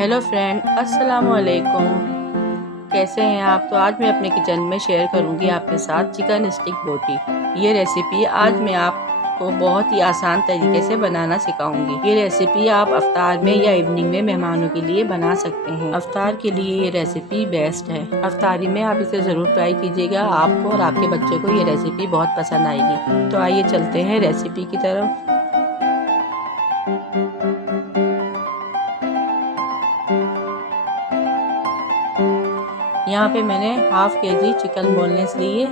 Hello friend, अस्सलाम वालेकुम। कैसे हैं आप? तो आज मैं अपने किचन में शेयर करूंगी आपके साथ चिकन स्टिक बोटी। ये रेसिपी आज मैं आपको बहुत ही आसान तरीके से बनाना सिखाऊंगी। ये रेसिपी आप अफ्तार में या इवनिंग में मेहमानों के लिए बना सकते हैं। अफ्तार के लिए ये रेसिपी बेस्ट है। अफ्तारी में आप इसे ज़रूर ट्राई कीजिएगा। आपको और आपके बच्चों को ये रेसिपी बहुत पसंद आएगी। तो आइए चलते हैं रेसिपी की तरफ। यहाँ पे मैंने हाफ केजी चिकन बोनलेस लिए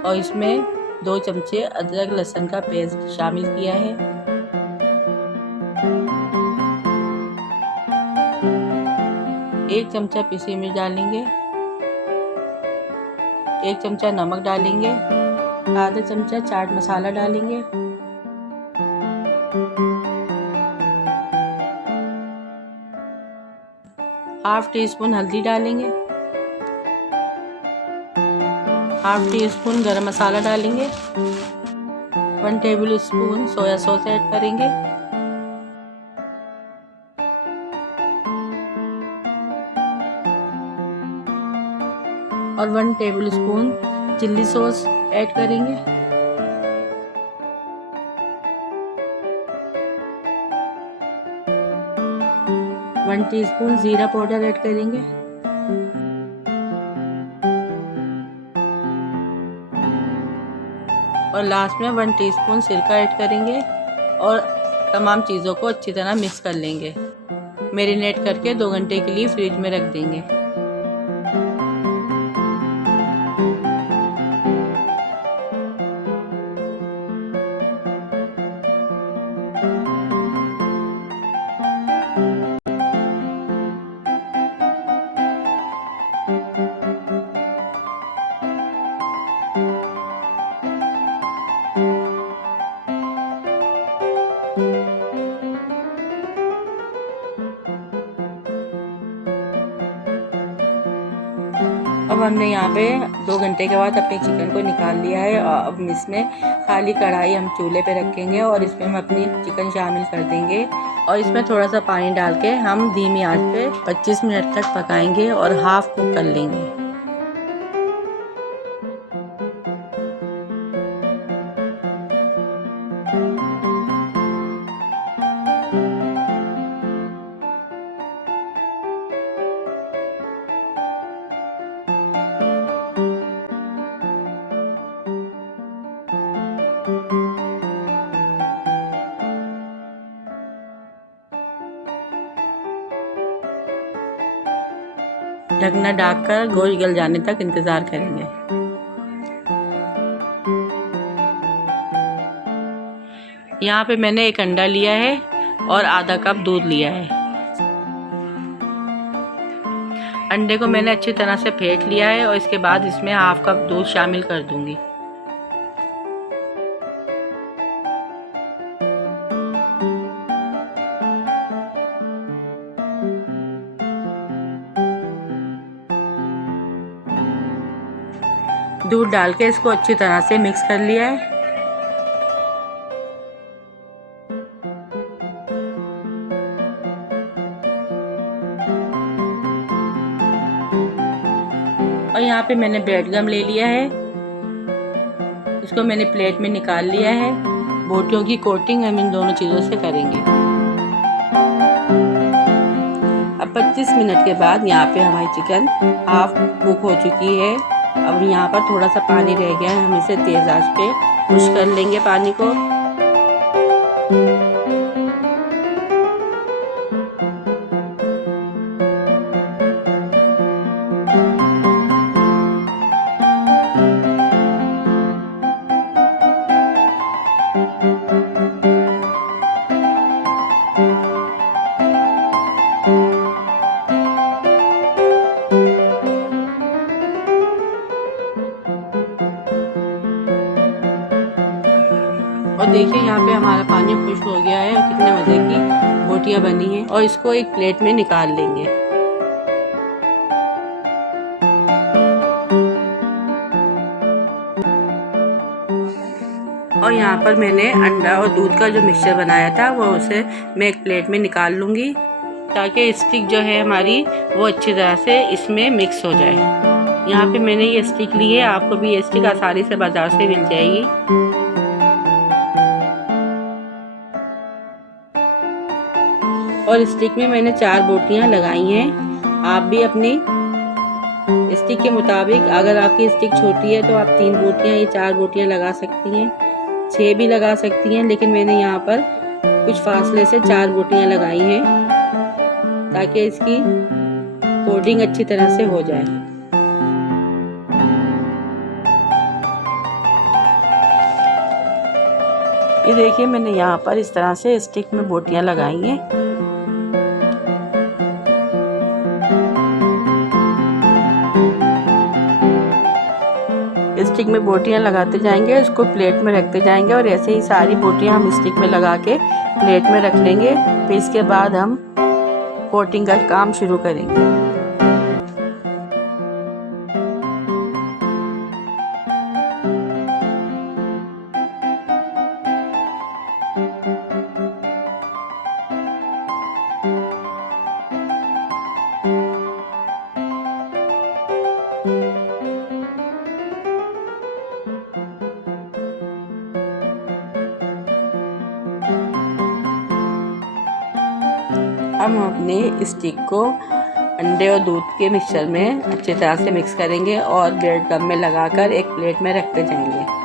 और इसमें 2 चमचे अदरक लहसुन का पेस्ट शामिल किया है। एक चमचा पिसी मिर्च डालेंगे, 1 चमचा नमक डालेंगे, आधा चमचा चाट मसाला डालेंगे, हाफ टी स्पून हल्दी डालेंगे, हाफ टी स्पून गरम मसाला डालेंगे, 1 table spoon soya sauce add करेंगे और 1 table spoon chilli sauce add करेंगे। वन टीस्पून जीरा पाउडर ऐड करेंगे और लास्ट में 1 टीस्पून सिरका ऐड करेंगे और तमाम चीज़ों को अच्छी तरह मिक्स कर लेंगे। मैरिनेट करके 2 घंटे के लिए फ्रिज में रख देंगे। अब हमने यहाँ पे 2 घंटे के बाद अपने चिकन को निकाल लिया है। अब इसमें खाली कढ़ाई हम चूल्हे पे रखेंगे और इसमें हम अपनी चिकन शामिल कर देंगे और इसमें थोड़ा सा पानी डाल के हम धीमी आंच पे 25 मिनट तक पकाएंगे और हाफ कुक कर लेंगे। ढकना ढककर गोश्त गल जाने तक इंतज़ार करेंगे। यहाँ पे मैंने 1 अंडा लिया है और आधा कप दूध लिया है। अंडे को मैंने अच्छी तरह से फेंट लिया है और इसके बाद इसमें हाफ कप दूध शामिल कर दूंगी। दूध डाल के इसको अच्छी तरह से मिक्स कर लिया है। और यहाँ पे मैंने ब्रेड गम ले लिया है, इसको मैंने प्लेट में निकाल लिया है। बोटियों की कोटिंग हम इन दोनों चीज़ों से करेंगे। अब 25 मिनट के बाद यहाँ पे हमारी चिकन हाफ कुक हो चुकी है। अब यहाँ पर थोड़ा सा पानी रह गया है, हम इसे तेज़ आंच पे खुश कर लेंगे पानी को। और देखिए यहाँ पे हमारा पानी खुश्क हो गया है और कितने मज़े की बोटियाँ बनी हैं। और इसको एक प्लेट में निकाल लेंगे। और यहाँ पर मैंने अंडा और दूध का जो मिक्सचर बनाया था वो उसे मैं एक प्लेट में निकाल लूँगी। ताकि स्टिक जो है हमारी वो अच्छी तरह से इसमें मिक्स हो जाए। यहाँ पे मैंने ये स्टिक ली है, आपको भी ये स्टिक आसानी से बाज़ार से मिल जाएगी। और स्टिक में मैंने 4 बोटियाँ लगाई हैं। आप भी अपनी स्टिक के मुताबिक, अगर आपकी स्टिक छोटी है तो आप 3 बोटियाँ या 4 बोटियाँ लगा सकती हैं, 6 भी लगा सकती हैं, लेकिन मैंने यहाँ पर कुछ फासले से 4 बोटियाँ लगाई हैं ताकि इसकी कोटिंग अच्छी तरह से हो जाए। ये देखिए, मैंने यहाँ पर इस तरह से स्टिक में बोटियाँ लगाई हैं। स्टिक में बोटियाँ लगाते जाएंगे, इसको प्लेट में रखते जाएंगे और ऐसे ही सारी बोटियाँ हम स्टिक में लगा के प्लेट में रख लेंगे। फिर इसके बाद हम कोटिंग का काम शुरू करेंगे। हम अपने स्टिक को अंडे और दूध के मिक्सचर में अच्छी तरह से मिक्स करेंगे और ब्रेड गम में लगाकर एक प्लेट में रखते जाएंगे।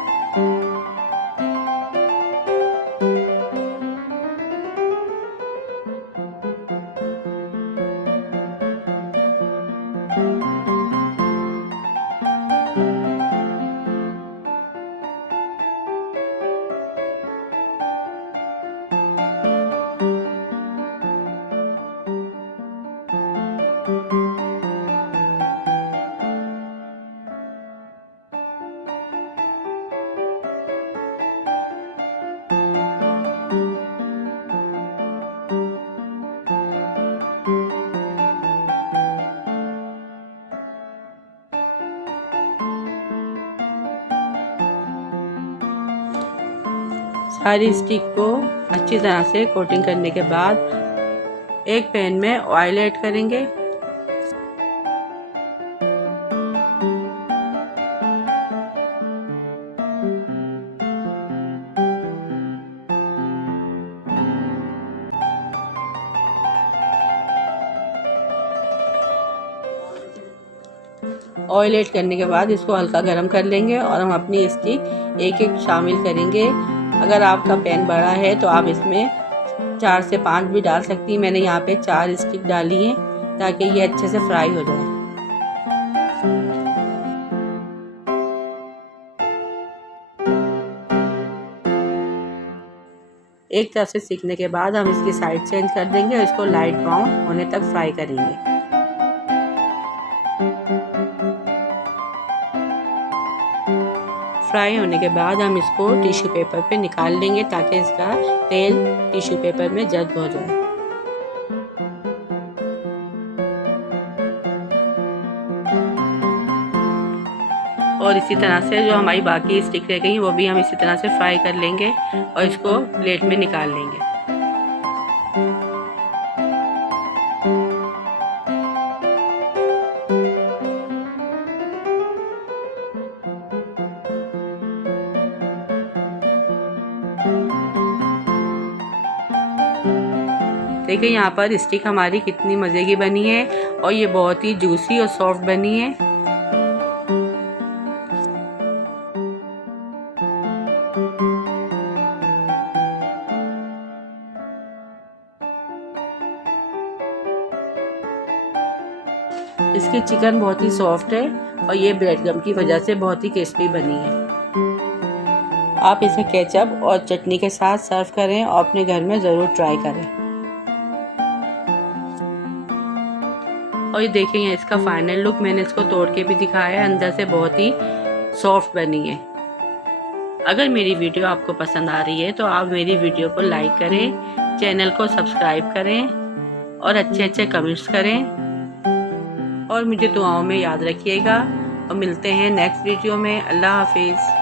सारी स्टिक को अच्छी तरह से कोटिंग करने के बाद एक पैन में ऑयल ऐड करेंगे। ऑयल ऐड करने के बाद इसको हल्का गरम कर लेंगे और हम अपनी स्टिक एक एक शामिल करेंगे। अगर आपका पैन बड़ा है तो आप इसमें 4 से 5 भी डाल सकती हैं। मैंने यहाँ पे 4 स्टिक डाली हैं ताकि ये अच्छे से फ्राई हो जाए। एक तरफ से सीखने के बाद हम इसकी साइड चेंज कर देंगे और इसको लाइट ब्राउन होने तक फ्राई करेंगे। फ्राई होने के बाद हम इसको टिश्यू पेपर पे निकाल लेंगे ताकि इसका तेल टिश्यू पेपर में जज़्ब हो जाए। और इसी तरह से जो हमारी बाकी स्टिक रह गई वो भी हम इसी तरह से फ्राई कर लेंगे और इसको प्लेट में निकाल लेंगे। देखिए यहाँ पर स्टिक हमारी कितनी मज़े की बनी है और ये बहुत ही जूसी और सॉफ्ट बनी है। इसकी चिकन बहुत ही सॉफ्ट है और ये ब्रेड गम की वजह से बहुत ही क्रिस्पी बनी है। आप इसे केचप और चटनी के साथ सर्व करें और अपने घर में ज़रूर ट्राई करें। और ये देखिए इसका फाइनल लुक, मैंने इसको तोड़ के भी दिखाया है, अंदर से बहुत ही सॉफ्ट बनी है। अगर मेरी वीडियो आपको पसंद आ रही है तो आप मेरी वीडियो को लाइक करें, चैनल को सब्सक्राइब करें और अच्छे अच्छे कमेंट्स करें और मुझे दुआओं में याद रखिएगा। और मिलते हैं नेक्स्ट वीडियो में। अल्लाह हाफिज़।